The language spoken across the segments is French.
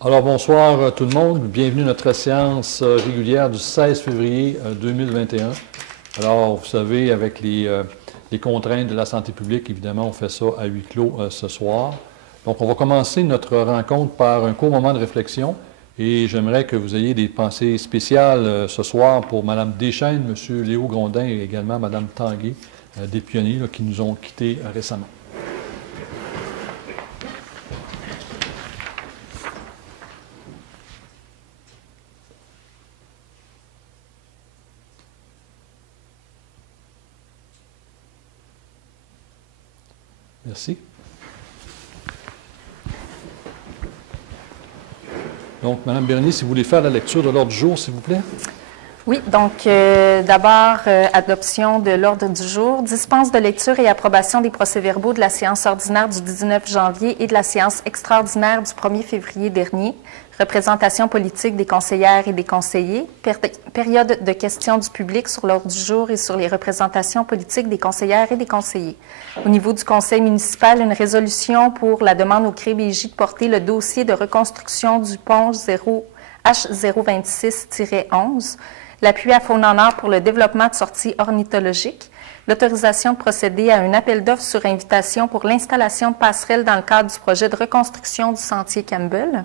Alors, bonsoir tout le monde. Bienvenue à notre séance régulière du 16 février 2021. Alors, vous savez, avec les contraintes de la santé publique, évidemment, on fait ça à huis clos ce soir. Donc, on va commencer notre rencontre par un court moment de réflexion et j'aimerais que vous ayez des pensées spéciales ce soir pour Mme Deschênes, M. Léo Grondin et également Mme Tanguay, des pionniers qui nous ont quittés récemment. Merci. Donc, Mme Bernier, si vous voulez faire la lecture de l'ordre du jour, s'il vous plaît. Oui, donc d'abord, adoption de l'ordre du jour, dispense de lecture et approbation des procès-verbaux de la séance ordinaire du 19 janvier et de la séance extraordinaire du 1er février dernier, représentation politique des conseillères et des conseillers, période de questions du public sur l'ordre du jour et sur les représentations politiques des conseillères et des conseillers. Au niveau du conseil municipal, une résolution pour la demande au CREBJ de porter le dossier de reconstruction du pont H026-11, l'appui à Faune en Or pour le développement de sorties ornithologiques, l'autorisation de procéder à un appel d'offres sur invitation pour l'installation de passerelles dans le cadre du projet de reconstruction du sentier Campbell,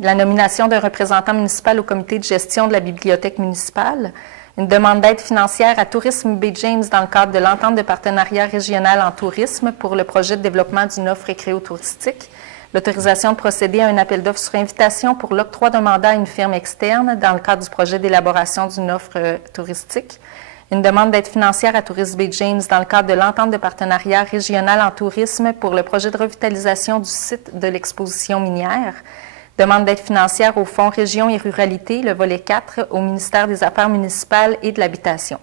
la nomination d'un représentant municipal au comité de gestion de la bibliothèque municipale, une demande d'aide financière à Tourisme Bay James dans le cadre de l'entente de partenariat régional en tourisme pour le projet de développement d'une offre récréo-touristique, l'autorisation de procéder à un appel d'offres sur invitation pour l'octroi d'un mandat à une firme externe dans le cadre du projet d'élaboration d'une offre touristique, une demande d'aide financière à Tourisme Bay James dans le cadre de l'entente de partenariat régional en tourisme pour le projet de revitalisation du site de l'exposition minière, demande d'aide financière au Fonds Région et Ruralité, le volet 4, au ministère des Affaires municipales et de l'Habitation.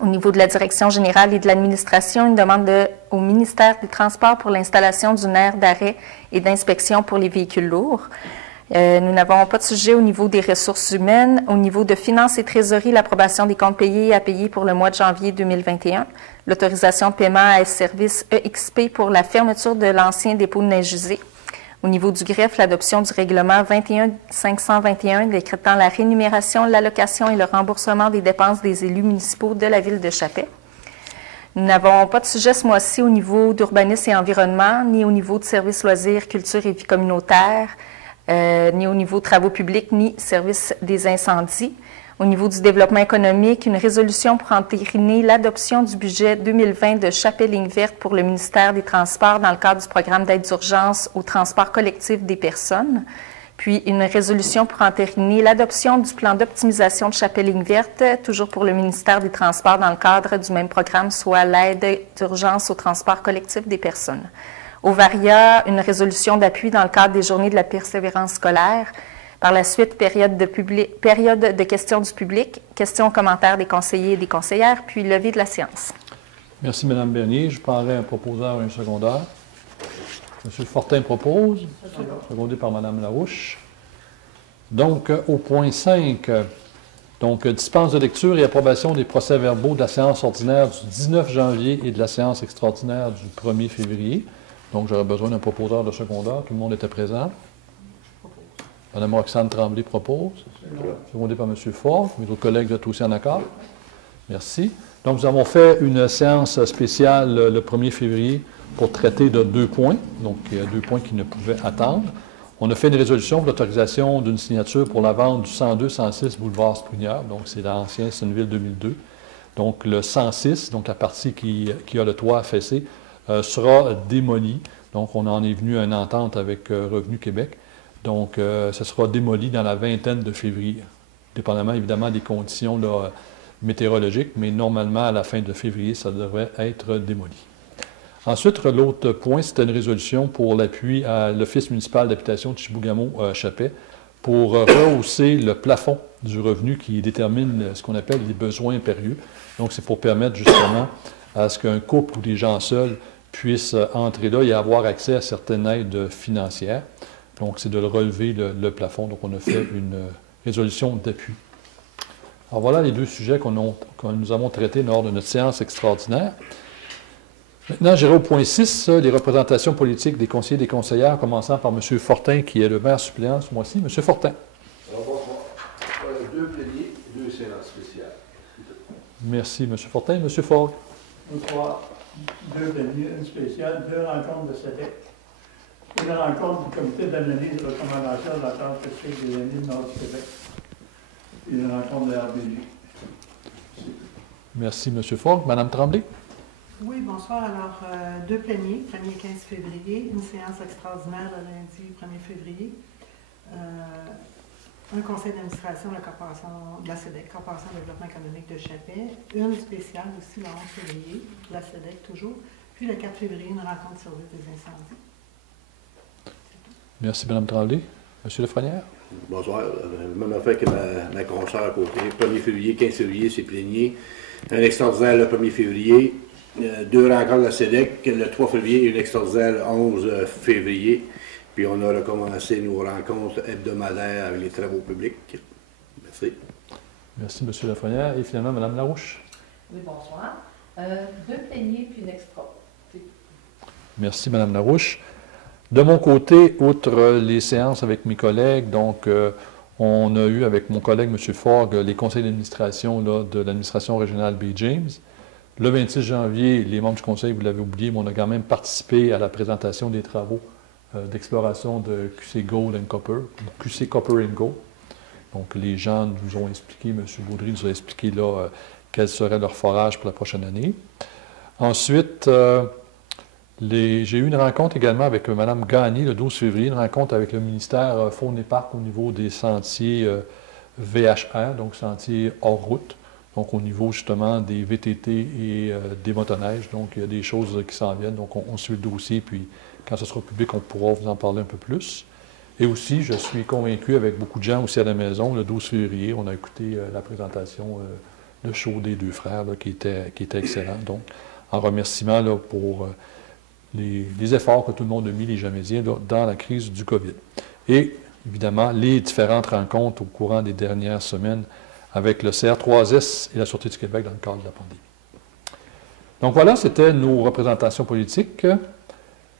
Au niveau de la Direction générale et de l'administration, une demande au ministère des Transports pour l'installation d'une aire d'arrêt et d'inspection pour les véhicules lourds. Nous n'avons pas de sujet au niveau des ressources humaines. Au niveau de finances et trésorerie, l'approbation des comptes payés et à payer pour le mois de janvier 2021. L'autorisation de paiement à S-Service EXP pour la fermeture de l'ancien dépôt de neige usée. Au niveau du greffe, l'adoption du règlement 21-521 décrétant la rémunération, l'allocation et le remboursement des dépenses des élus municipaux de la ville de Chapet. Nous n'avons pas de sujet ce mois-ci au niveau d'urbanisme et environnement, ni au niveau de services loisirs, culture et vie communautaire, ni au niveau de travaux publics, ni service des incendies. Au niveau du développement économique, une résolution pour entériner l'adoption du budget 2020 de Chapet Ligne verte pour le ministère des Transports dans le cadre du programme d'aide d'urgence au transport collectif des personnes. Puis une résolution pour entériner l'adoption du plan d'optimisation de Chapet Ligne verte, toujours pour le ministère des Transports dans le cadre du même programme, soit l'aide d'urgence au transport collectif des personnes. Au VARIA, une résolution d'appui dans le cadre des journées de la persévérance scolaire. Par la suite, période de questions du public, questions, commentaires des conseillers et des conseillères, puis levée de la séance. Merci, Mme Bernier. Je prendrai un proposeur et un secondaire. M. Fortin propose, secondé par Mme Larouche. Donc, au point 5, dispense de lecture et approbation des procès-verbaux de la séance ordinaire du 19 janvier et de la séance extraordinaire du 1er février. Donc, j'aurais besoin d'un proposeur de secondaire. Tout le monde était présent. Mme Roxane Tremblay propose, secondé par M. Fort. Mes autres collègues sont aussi en accord. Merci. Donc, nous avons fait une séance spéciale le 1er février pour traiter de 2 points. Donc, il y a 2 points qui ne pouvaient attendre. On a fait une résolution pour l'autorisation d'une signature pour la vente du 102-106 boulevard Sprunière. Donc, c'est l'ancien Sunville 2002. Donc, le 106, donc la partie qui a le toit affaissé, sera démolie. Donc, on en est venu à une entente avec Revenu Québec. Donc, ce sera démoli dans la vingtaine de février, dépendamment évidemment des conditions météorologiques, mais normalement, à la fin de février, ça devrait être démoli. Ensuite, l'autre point, c'était une résolution pour l'appui à l'Office municipal d'habitation de Chibougamau-Chapet pour rehausser le plafond du revenu qui détermine ce qu'on appelle les besoins impérieux. Donc, c'est pour permettre justement à ce qu'un couple ou des gens seuls puissent entrer là et avoir accès à certaines aides financières. Donc, c'est de le relever le plafond. Donc, on a fait une résolution d'appui. Alors, voilà les 2 sujets que nous avons traités lors de notre séance extraordinaire. Maintenant, j'irai au point 6, les représentations politiques des conseillers et des conseillères, commençant par M. Fortin, qui est le maire suppléant ce mois-ci. M. Fortin. Alors, bonsoir. 2 pléniers, 2 séances spéciales. Merci, M. Fortin. M. Fogg. Bonsoir. 2 pléniers, une spéciale, 2 rencontres de SEDEC. Une rencontre du comité d'analyse de recommandation de la Chambre spécifique des aînés du Nord du Québec. Et une rencontre de RBG. Merci, M. Fogg. Mme Tremblay. Oui, bonsoir. Alors, 2 pléniers, 1er 15 février, une séance extraordinaire le lundi 1er février, un conseil d'administration de la Corporation de la SEDEC, Corporation de développement économique de Chapais, une spéciale aussi le 11 février, de la SEDEC toujours, puis le 4 février, une rencontre service des incendies. Merci, Mme Tremblay. M. Lefrenière. Bonsoir. Même affaire que ma consoeur à côté. 1er février, 15 février, c'est plénier. Un extraordinaire le 1er février. 2 rencontres de la SEDEC, le 3 février et une extraordinaire le 11 février. Puis on a recommencé nos rencontres hebdomadaires avec les travaux publics. Merci. Merci, M. Lafrenière. Et finalement, Mme Larouche. Oui, bonsoir. 2 pléniers puis une extra. Merci, Mme Larouche. De mon côté, outre les séances avec mes collègues, donc on a eu avec mon collègue M. Fogg les conseils d'administration de l'administration régionale B. James. Le 26 janvier, les membres du conseil, vous l'avez oublié, mais on a quand même participé à la présentation des travaux d'exploration de QC Gold and Copper, QC Copper and Gold. Donc, les gens nous ont expliqué, M. Baudry nous a expliqué là quel serait leur forage pour la prochaine année. Ensuite, j'ai eu une rencontre également avec Mme Gagné le 12 février, une rencontre avec le ministère Faune et Parc au niveau des sentiers VHR, donc sentiers hors route. Donc, au niveau justement des VTT et des motoneiges. Donc, il y a des choses qui s'en viennent. Donc, on suit le dossier, puis quand ce sera public, on pourra vous en parler un peu plus. Et aussi, je suis convaincu avec beaucoup de gens aussi à la maison, le 12 février, on a écouté la présentation, le show des 2 frères, là, qui était excellent. Donc, en remerciement là, pour les efforts que tout le monde a mis, les Jamésiens, là, dans la crise du COVID. Et, évidemment, les différentes rencontres au courant des dernières semaines avec le CR3S et la Sûreté du Québec dans le cadre de la pandémie. Donc voilà, c'était nos représentations politiques.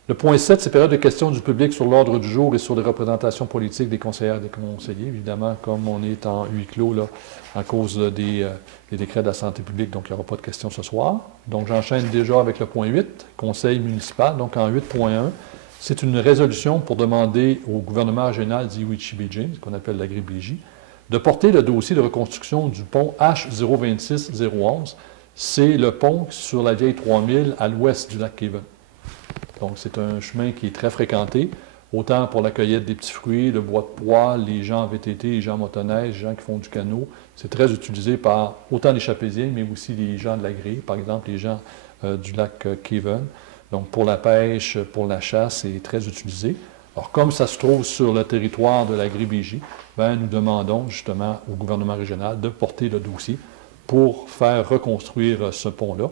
Le point 7, c'est période de questions du public sur l'ordre du jour et sur les représentations politiques des conseillères et des conseillers. Évidemment, comme on est en huis clos là, à cause des décrets de la santé publique, donc il n'y aura pas de questions ce soir. Donc j'enchaîne déjà avec le point 8, conseil municipal. Donc en 8.1, c'est une résolution pour demander au gouvernement régional d'Iwichi-Beijing, qu'on appelle l'Agri-BJ, de porter le dossier de reconstruction du pont H026-011. C'est le pont sur la vieille 3000 à l'ouest du lac Kevin. Donc, c'est un chemin qui est très fréquenté, autant pour la cueillette des petits fruits, le bois de pois, les gens en VTT, les gens en motoneige, les gens qui font du canot. C'est très utilisé par autant les Chapésiens, mais aussi les gens de la grille, par exemple les gens du lac Kevin. Donc, pour la pêche, pour la chasse, c'est très utilisé. Alors, comme ça se trouve sur le territoire de l'Agri-BJ, nous demandons justement au gouvernement régional de porter le dossier pour faire reconstruire ce pont-là.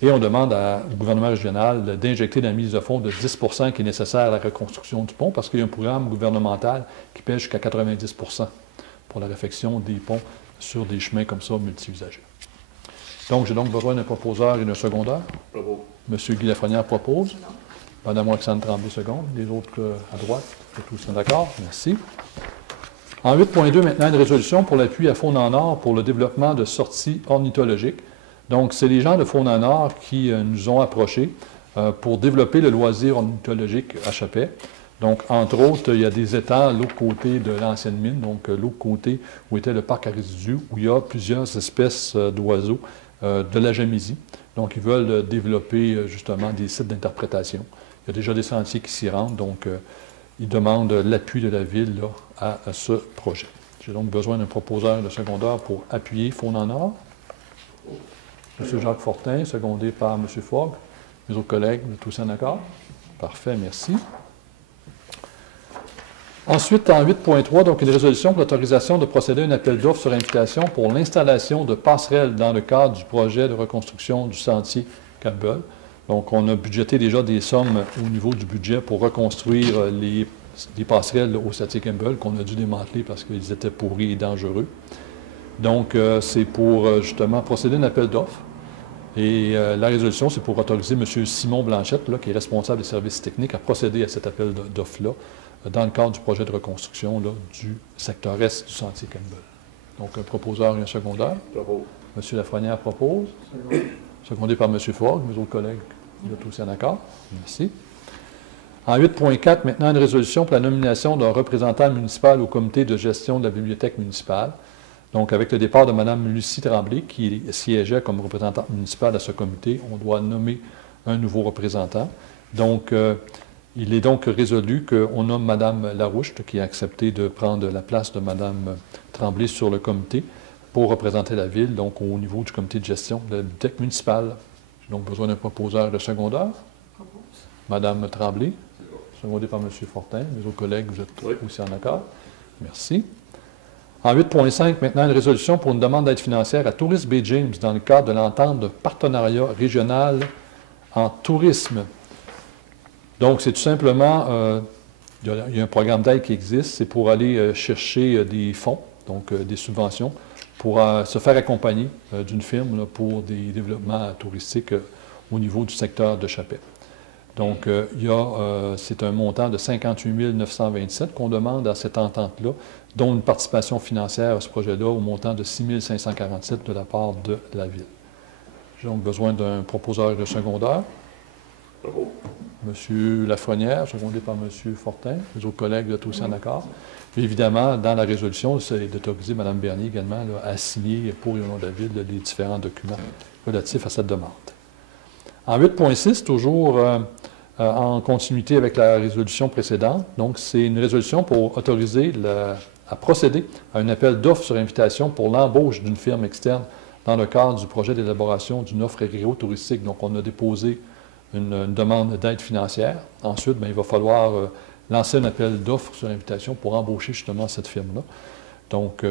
Et on demande au gouvernement régional d'injecter la mise de fonds de 10 qui est nécessaire à la reconstruction du pont, parce qu'il y a un programme gouvernemental qui pèse jusqu'à 90 pour la réfection des ponts sur des chemins comme ça multi-usagers. Donc, j'ai donc besoin d'un proposeur et d'un secondeur. Bravo. M. Guy Lafrenière propose. Mme Roxane Tremblay seconde. Les autres à droite. Tous sont d'accord. Merci. En 8.2, maintenant, une résolution pour l'appui à Faune-en-Or pour le développement de sorties ornithologiques. Donc, c'est les gens de Faune-en-Or qui nous ont approchés pour développer le loisir ornithologique à Chapais. Donc, entre autres, il y a des étangs à l'autre côté de l'ancienne mine, donc l'autre côté où était le parc à résidus, où il y a plusieurs espèces d'oiseaux de la Jamésie. Donc, ils veulent développer justement des sites d'interprétation. Il y a déjà des sentiers qui s'y rendent, donc ils demandent l'appui de la ville là, à ce projet. J'ai donc besoin d'un proposeur et d'un secondeur pour appuyer Faune-en-Or. M. Jacques Fortin, secondé par M. Fogg. Mes autres collègues, vous êtes tous en accord? Parfait, merci. Ensuite, en 8.3, donc une résolution pour l'autorisation de procéder à un appel d'offres sur invitation pour l'installation de passerelles dans le cadre du projet de reconstruction du sentier Campbell. Donc, on a budgété déjà des sommes au niveau du budget pour reconstruire les passerelles au sentier Campbell qu'on a dû démanteler parce qu'ils étaient pourris et dangereux. Donc, c'est pour justement procéder à un appel d'offres. Et la résolution, c'est pour autoriser M. Simon Blanchette, là, qui est responsable des services techniques, à procéder à cet appel d'offres-là dans le cadre du projet de reconstruction là, du secteur est du sentier Campbell. Donc, un proposeur et un secondaire. Propos. M. Lafrenière propose. Secondé par M. Fogg. Mes autres collègues, vous êtes aussi en accord. Merci. En 8.4, maintenant, une résolution pour la nomination d'un représentant municipal au comité de gestion de la bibliothèque municipale. Donc, avec le départ de Mme Lucie Tremblay, qui siégeait comme représentante municipale à ce comité, on doit nommer un nouveau représentant. Donc, il est donc résolu qu'on nomme Mme Larouche, qui a accepté de prendre la place de Mme Tremblay sur le comité pour représenter la ville, donc au niveau du comité de gestion de la bibliothèque municipale. J'ai donc besoin d'un proposeur de secondaire. Mme Tremblay, secondé par M. Fortin. Mes autres collègues, vous êtes aussi en accord. Merci. En 8.5, maintenant, une résolution pour une demande d'aide financière à Tourisme Bay James dans le cadre de l'entente de partenariat régional en tourisme. Donc, c'est tout simplement, il y a un programme d'aide qui existe, c'est pour aller chercher des fonds, donc des subventions, pour se faire accompagner d'une firme là, pour des développements touristiques au niveau du secteur de Chapet. Donc, c'est un montant de 58 927 qu'on demande à cette entente-là, dont une participation financière à ce projet-là au montant de 6 547 de la part de la Ville. J'ai donc besoin d'un proposeur de secondaire. M. Lafrenière, secondé par M. Fortin. Les autres collègues sont aussi en accord. Mais évidemment, dans la résolution, c'est d'autoriser Mme Bernier également là, à signer pour le nom de la Ville les différents documents relatifs à cette demande. En 8.6, toujours en continuité avec la résolution précédente, donc c'est une résolution pour autoriser à procéder à un appel d'offres sur invitation pour l'embauche d'une firme externe dans le cadre du projet d'élaboration d'une offre agro-touristique. Donc, on a déposé une demande d'aide financière. Ensuite, bien, il va falloir lancer un appel d'offres sur invitation pour embaucher justement cette firme-là. Donc,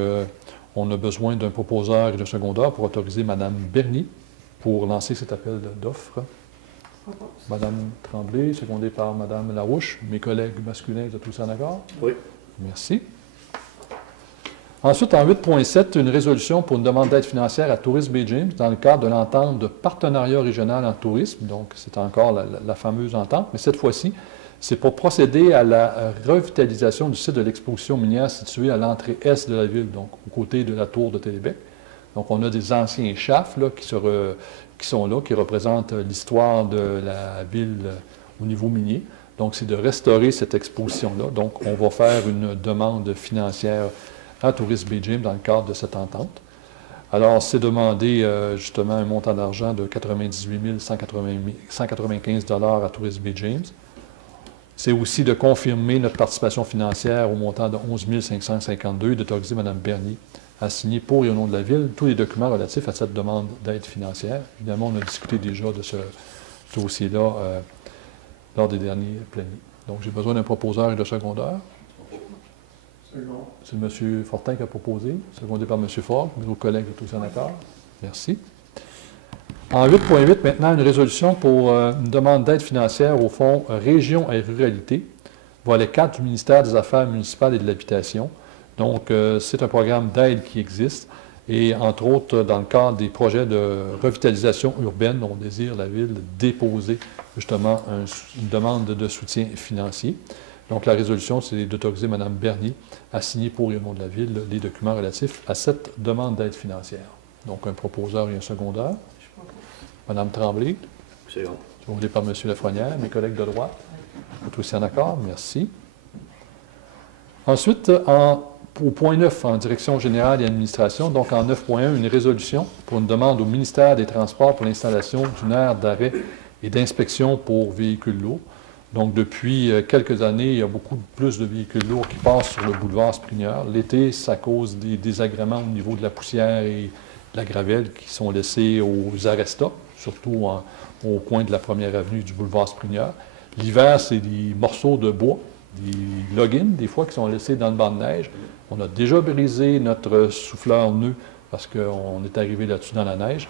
on a besoin d'un proposeur et d'un secondaire pour autoriser Mme Bernier pour lancer cet appel d'offres. Mme Tremblay, secondée par Mme Larouche. Mes collègues masculins, vous êtes tous en accord? Oui. Merci. Ensuite, en 8.7, une résolution pour une demande d'aide financière à Tourisme Bay James dans le cadre de l'entente de partenariat régional en tourisme. Donc, c'est encore la fameuse entente, mais cette fois-ci, c'est pour procéder à la revitalisation du site de l'exposition minière situé à l'entrée est de la ville, donc aux côtés de la tour de Télébec. Donc, on a des anciens chafs là, qui sont là, qui représentent l'histoire de la ville au niveau minier. Donc, c'est de restaurer cette exposition-là. Donc, on va faire une demande financière à Tourisme Bay James dans le cadre de cette entente. Alors, c'est demandé justement un montant d'argent de 98 195 $ à Tourisme Bay James. C'est aussi de confirmer notre participation financière au montant de 11 552 et d'autoriser Mme Bernier à signer pour et au nom de la Ville tous les documents relatifs à cette demande d'aide financière. Évidemment, on a discuté déjà de ce dossier-là lors des derniers pléniers. Donc, j'ai besoin d'un proposeur et de secondaire. C'est M. Fortin qui a proposé, secondé par M. Fogg. Mes autres collègues sont tous en accord. Merci. En 8.8, maintenant, une résolution pour une demande d'aide financière au Fonds Région et Ruralité, volet 4 du ministère des Affaires municipales et de l'Habitation. Donc, c'est un programme d'aide qui existe et, entre autres, dans le cadre des projets de revitalisation urbaine, on désire la Ville déposer justement une demande de soutien financier. Donc, la résolution, c'est d'autoriser Mme Bernier à signer pour et au nom de la Ville les documents relatifs à cette demande d'aide financière. Donc, un proposeur et un secondaire. Mme Tremblay. C'est bon. Secondé par M. Lafrenière. Mes collègues de droite. Vous êtes aussi en accord? Merci. Ensuite, au point 9, en direction générale et administration, donc en 9.1, une résolution pour une demande au ministère des Transports pour l'installation d'une aire d'arrêt et d'inspection pour véhicules lourds. Donc, depuis quelques années, il y a beaucoup plus de véhicules lourds qui passent sur le boulevard Sprigneur. L'été, ça cause des désagréments au niveau de la poussière et de la gravelle qui sont laissés aux arrêts-stop, surtout au coin de la première avenue du boulevard Sprigneur. L'hiver, c'est des morceaux de bois, des logins, des fois, qui sont laissés dans le banc de neige. On a déjà brisé notre souffleur-nœud parce qu'on est arrivé là-dessus dans la neige.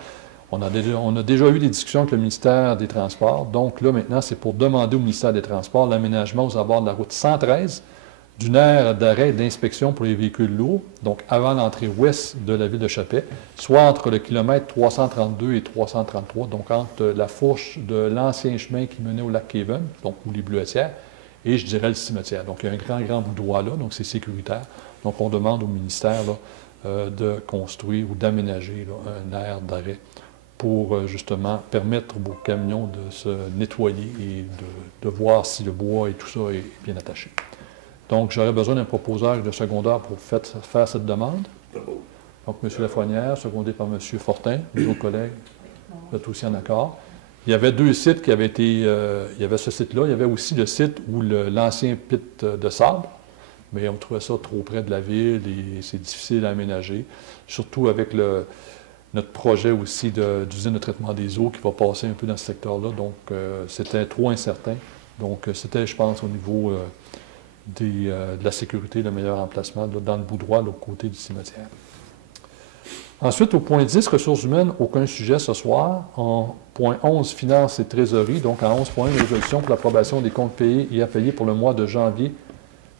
On a déjà eu des discussions avec le ministère des Transports. Donc là, maintenant, c'est pour demander au ministère des Transports l'aménagement aux abords de la route 113 d'une aire d'arrêt et d'inspection pour les véhicules lourds, donc avant l'entrée ouest de la ville de Chapais, soit entre le kilomètre 332 et 333, donc entre la fourche de l'ancien chemin qui menait au lac Kevin, donc où les Bleuetières, et je dirais le cimetière. Donc il y a un grand bout droit là, donc c'est sécuritaire. Donc on demande au ministère là, de construire ou d'aménager un aire d'arrêt pour justement permettre aux camions de se nettoyer et de voir si le bois et tout ça est bien attaché. Donc, j'aurais besoin d'un proposeur de secondaire pour faire cette demande. Donc, M. Lafrenière, secondé par M. Fortin, mes autres collègues, vous êtes aussi en accord. Il y avait deux sites qui avaient été... il y avait ce site-là, il y avait aussi le site où l'ancien pit de sable, mais on trouvait ça trop près de la ville et c'est difficile à aménager, surtout avec notre projet aussi d'usine de traitement des eaux qui va passer un peu dans ce secteur-là. Donc, c'était trop incertain. Donc, c'était, je pense, au niveau... de la sécurité, le meilleur emplacement là, dans le bout droit, l'autre côté du cimetière. Ensuite, au point 10, ressources humaines, aucun sujet ce soir. En point 11, finances et trésorerie. Donc, en 11.1, résolution pour l'approbation des comptes payés et à payer pour le mois de janvier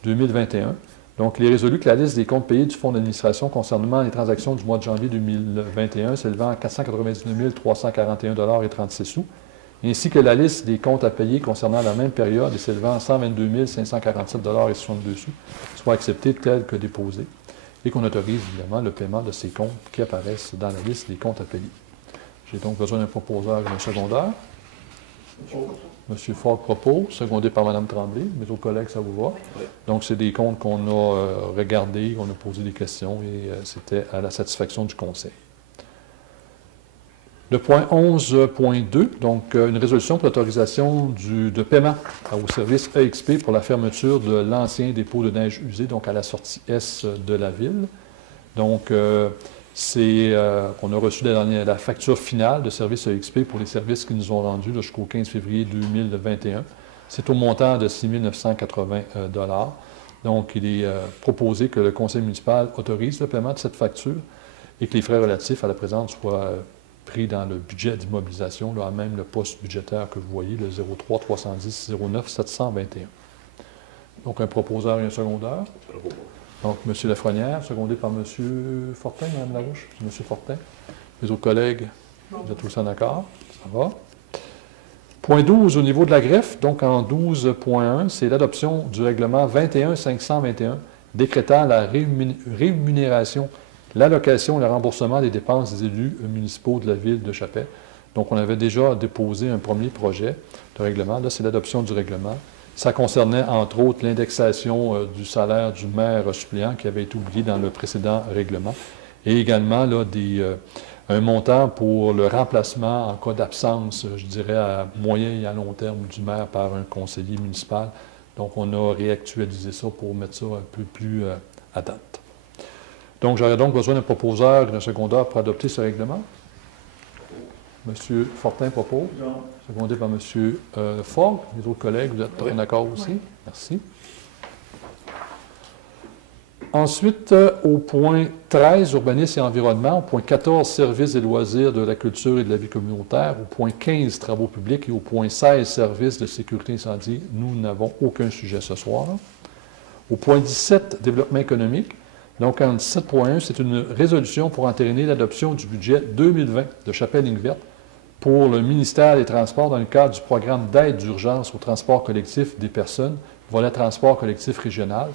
2021. Donc, il est résolu que la liste des comptes payés du Fonds d'administration concernant les transactions du mois de janvier 2021 s'élevant à 499 341,36 $, ainsi que la liste des comptes à payer concernant la même période et s'élevant à 122 547,62 $, soit acceptée telle que déposée, et qu'on autorise évidemment le paiement de ces comptes qui apparaissent dans la liste des comptes à payer. J'ai donc besoin d'un proposeur et d'un secondaire. M. Fogg propose, secondé par Mme Tremblay. Mes autres collègues, ça vous va? Oui. Donc, c'est des comptes qu'on a regardés, qu'on a posé des questions et c'était à la satisfaction du Conseil. Le point 11.2, donc une résolution pour l'autorisation de paiement au service EXP pour la fermeture de l'ancien dépôt de neige usée, donc à la sortie est de la ville. Donc, c'est qu'on a reçu la facture finale de service EXP pour les services qu'ils nous ont rendus jusqu'au 15 février 2021. C'est au montant de 6 980 $. Donc, il est proposé que le conseil municipal autorise le paiement de cette facture et que les frais relatifs à la présente soient pris dans le budget d'immobilisation, là, même le poste budgétaire que vous voyez, le 03 310 09 721. Donc, un proposeur et un secondaire. Donc, M. Lafrenière, secondé par M. Fortin, Mme Larouche. M. Fortin. Les autres collègues, vous êtes tous en accord? Ça va. Point 12, au niveau de la greffe, donc en 12.1, c'est l'adoption du règlement 21-521 décrétant la rémunération, l'allocation et le remboursement des dépenses des élus municipaux de la ville de Chapais. Donc, on avait déjà déposé un premier projet de règlement. Là, c'est l'adoption du règlement. Ça concernait, entre autres, l'indexation du salaire du maire suppléant qui avait été oublié dans le précédent règlement. Et également, là, un montant pour le remplacement en cas d'absence, je dirais, à moyen et à long terme du maire par un conseiller municipal. Donc, on a réactualisé ça pour mettre ça un peu plus à date. Donc, j'aurais donc besoin d'un proposeur et d'un secondaire pour adopter ce règlement. M. Fortin propose, secondé par M. Fogg. Les autres collègues, vous êtes en accord aussi? Oui. Merci. Ensuite, au point 13, urbanisme et environnement, au point 14, services et loisirs de la culture et de la vie communautaire, au point 15, travaux publics et au point 16, services de sécurité incendie, nous n'avons aucun sujet ce soir. Au point 17, développement économique. Donc, en 17.1, c'est une résolution pour entériner l'adoption du budget 2020 de Chapelle-Ligne-Verte pour le ministère des Transports dans le cadre du programme d'aide d'urgence au transport collectif des personnes, volet transport collectif régional.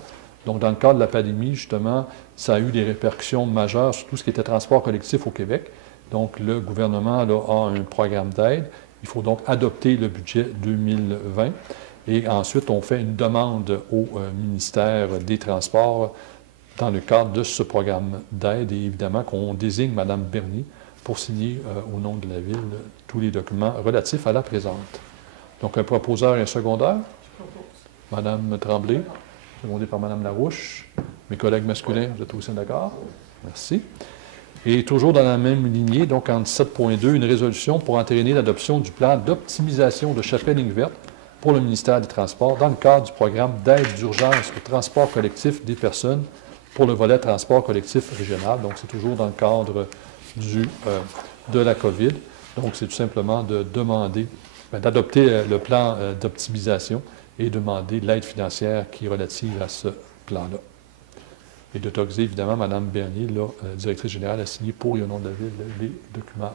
Donc, dans le cadre de la pandémie, justement, ça a eu des répercussions majeures sur tout ce qui était transport collectif au Québec. Donc, le gouvernement là, a un programme d'aide. Il faut donc adopter le budget 2020. Et ensuite, on fait une demande au ministère des Transports dans le cadre de ce programme d'aide. Et évidemment, qu'on désigne Mme Bernier pour signer au nom de la Ville tous les documents relatifs à la présente. Donc, un proposeur et un secondaire. Mme Tremblay, secondé par Mme Larouche. Mes collègues masculins, vous êtes aussi d'accord? Merci. Et toujours dans la même lignée, donc en 17.2, une résolution pour entériner l'adoption du plan d'optimisation de Chapelle-Ligne-Verte pour le ministère des Transports dans le cadre du programme d'aide d'urgence au transport collectif des personnes pour le volet transport collectif régional. Donc, c'est toujours dans le cadre de la COVID. Donc, c'est tout simplement de demander, d'adopter le plan d'optimisation et demander l'aide financière qui est relative à ce plan-là. Et d'autoriser, évidemment, Mme Bernier, là, directrice générale, à signer pour et au nom de la Ville les documents.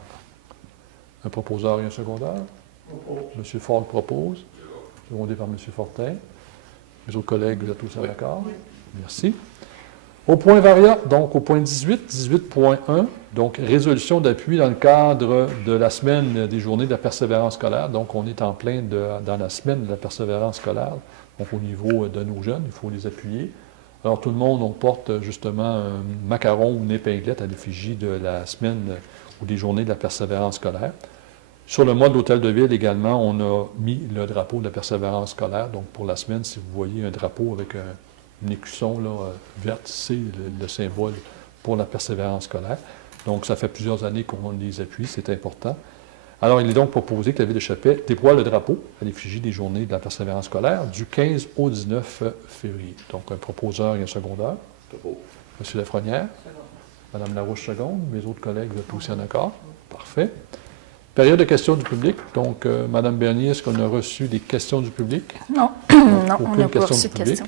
Un proposeur et un secondaire. M. Fogg propose, secondé par M. Fortin. Les autres collègues, vous êtes tous d'accord? Oui. Merci. Au point variant, donc au point 18, 18.1, donc résolution d'appui dans le cadre de la semaine des journées de la persévérance scolaire. Donc on est en plein dans la semaine de la persévérance scolaire, donc au niveau de nos jeunes, il faut les appuyer. Alors tout le monde, on porte justement un macaron ou une épinglette à l'effigie de la semaine ou des journées de la persévérance scolaire. Sur le mois de l'Hôtel de Ville également, on a mis le drapeau de la persévérance scolaire. Donc pour la semaine, si vous voyez un drapeau avec une écusson là, verte, c'est le symbole pour la persévérance scolaire. Donc ça fait plusieurs années qu'on les appuie, c'est important. Alors il est donc proposé que la Ville de Chapet déploie le drapeau à l'effigie des journées de la persévérance scolaire du 15 au 19 février. Donc un proposeur et un secondaire. M. Lafrenière. Mme Larouche seconde. Mes autres collègues, vous êtes aussi en accord. Parfait. Période de questions du public. Donc, Mme Bernier, est-ce qu'on a reçu des questions du public? Non, non, on n'a pas reçu de questions.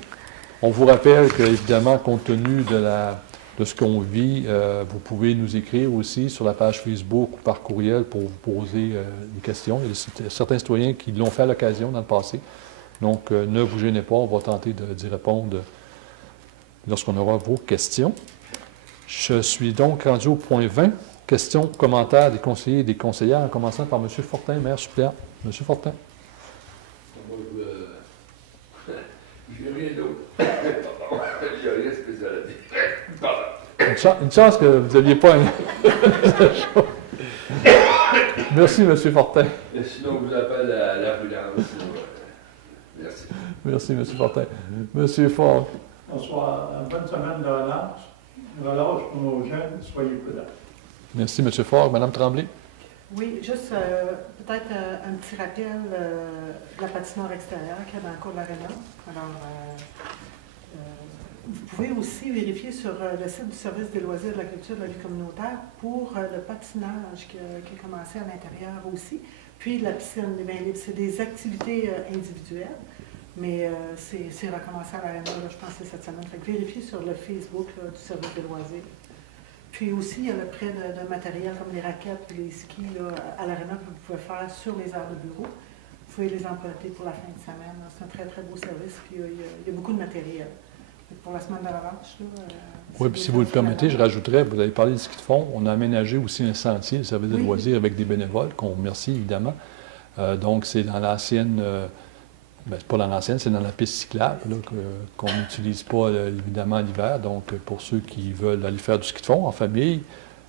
On vous rappelle qu'évidemment, compte tenu de ce qu'on vit, vous pouvez nous écrire aussi sur la page Facebook ou par courriel pour vous poser des questions. Il y a certains citoyens qui l'ont fait à l'occasion dans le passé. Donc, ne vous gênez pas, on va tenter d'y répondre lorsqu'on aura vos questions. Je suis donc rendu au point 20. Questions, commentaires des conseillers et des conseillères, en commençant par M. Fortin, maire suppléant. M. Fortin. Je n'ai rien d'autre. Il n'y a rien de spécial à dire. Une chance que vous n'aviez pas un... Merci, M. Fortin. Et sinon, on vous appelle à la prudence. Merci. Merci, M. Fortin. M. Fogg. Bonsoir. Bonne semaine de relâche. Relâche pour nos jeunes, soyez prudents. Merci, M. Fogg. Mme Tremblay. Oui, juste peut-être un petit rappel de la patinoire extérieure qui est dans le cours de l'Arena. Alors, vous pouvez aussi vérifier sur le site du service des loisirs de la culture de la vie communautaire pour le patinage qui a commencé à l'intérieur aussi, puis la piscine, les bains libres. C'est des activités individuelles, mais c'est recommencé à l'Arena, je pense que c'est cette semaine. Fait que vérifiez sur le Facebook là, du service des loisirs. Puis aussi, il y a le prêt de matériel comme les raquettes et les skis là, à l'Arena que vous pouvez faire sur les heures de bureau. Vous pouvez les emprunter pour la fin de semaine. C'est un très, très beau service. Puis il y a beaucoup de matériel. Pour la semaine de la relâche. Oui, puis si vous le permettez, je rajouterais, vous avez parlé de ski de fond, on a aménagé aussi un sentier, le service de loisirs, avec des bénévoles, qu'on remercie évidemment. Donc, c'est dans l'ancienne... Bien, c'est pas dans l'ancienne, c'est dans la piste cyclable qu'on n'utilise pas évidemment l'hiver. Donc, pour ceux qui veulent aller faire du ski de fond en famille,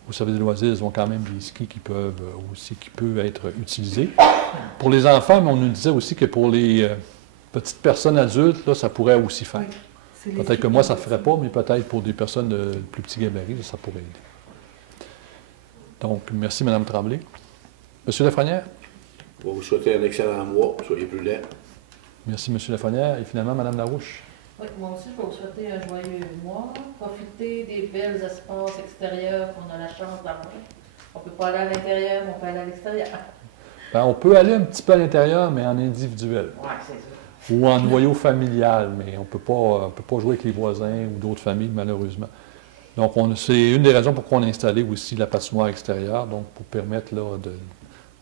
au service des loisirs, ils ont quand même des skis qui peuvent être utilisés. Pour les enfants, mais on nous disait aussi que pour les petites personnes adultes, là, ça pourrait aussi faire. Oui, peut-être que moi, ça ne ferait pas, mais peut-être pour des personnes de plus petits gabarits, ça pourrait aider. Donc, merci, Mme Tremblay. M. Lafrenière? Je vais vous souhaiter un excellent mois. Soyez prudents. Merci, M. Lafrenière. Et finalement, Mme Larouche. Oui, moi aussi, je vais vous souhaiter un joyeux mois. Profitez des belles espaces extérieurs qu'on a la chance d'avoir. On ne peut pas aller à l'intérieur, mais on peut aller à l'extérieur. Bien, on peut aller un petit peu à l'intérieur, mais en individuel. Oui, c'est ça. Ou en noyau familial, mais on ne peut pas jouer avec les voisins ou d'autres familles, malheureusement. Donc, c'est une des raisons pourquoi on a installé aussi la patinoire extérieure, donc pour permettre là,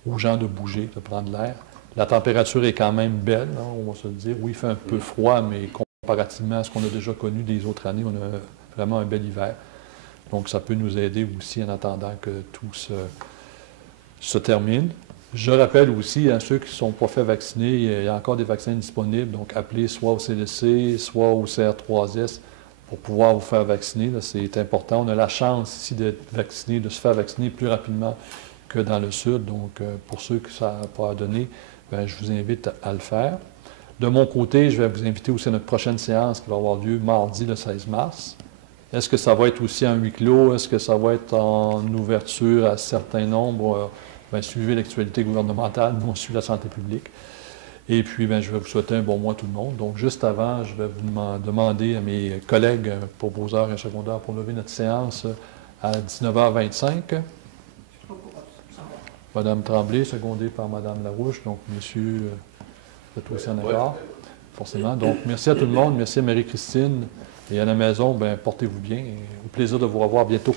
aux gens de bouger, de prendre l'air. La température est quand même belle, hein, on va se le dire. Oui, il fait un peu froid, mais comparativement à ce qu'on a déjà connu des autres années, on a vraiment un bel hiver. Donc, ça peut nous aider aussi en attendant que tout se termine. Je rappelle aussi à ceux qui ne sont pas fait vacciner, il y a encore des vaccins disponibles, donc appelez soit au CDC, soit au CR3S pour pouvoir vous faire vacciner. C'est important. On a la chance ici d'être vacciné, de se faire vacciner plus rapidement que dans le Sud. Donc, pour ceux que ça n'a pas donné, bien, je vous invite à le faire. De mon côté, je vais vous inviter aussi à notre prochaine séance qui va avoir lieu mardi le 16 mars. Est-ce que ça va être aussi en huis clos? Est-ce que ça va être en ouverture à certains nombres? Bien, suivez l'actualité gouvernementale, nous on suit la santé publique. Et puis, bien, je vais vous souhaiter un bon mois à tout le monde. Donc, juste avant, je vais vous demander à mes collègues proposeurs et secondaires pour lever notre séance à 19h25. Mme Tremblay, secondée par Mme Larouche. Donc, monsieur, vous êtes aussi en accord, forcément. Donc, merci à tout le monde. Merci à Marie-Christine Et à la maison, ben, portez-vous bien et au plaisir de vous revoir bientôt.